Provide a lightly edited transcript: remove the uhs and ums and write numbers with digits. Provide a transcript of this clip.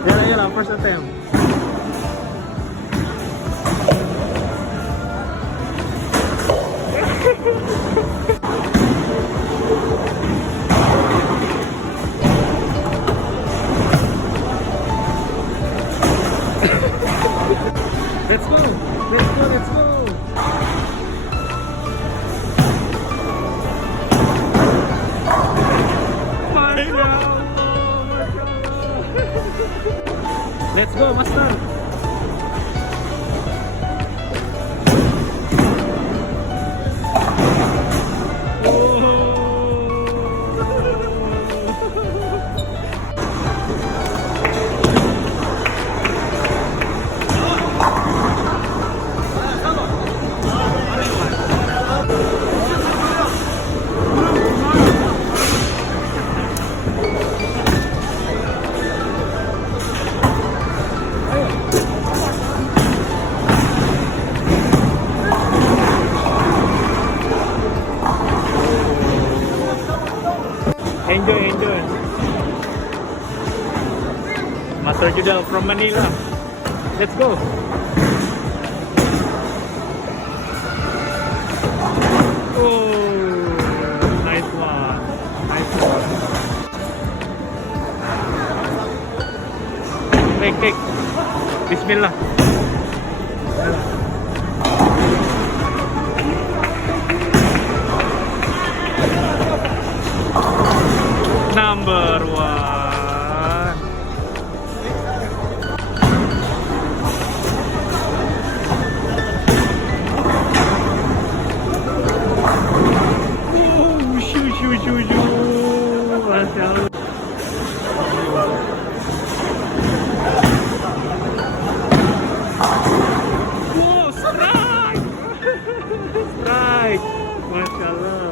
Yan lang, first attempt. Let's go! Let's go! Let's go! Let's go, Master! Enjoy, enjoy. Master Judel from Manila. Let's go. Oh, nice one. Nice one. Cake. Bismillah. Number one. Shoo. Masya Allah. Wow, strike. Strike. Masya Allah.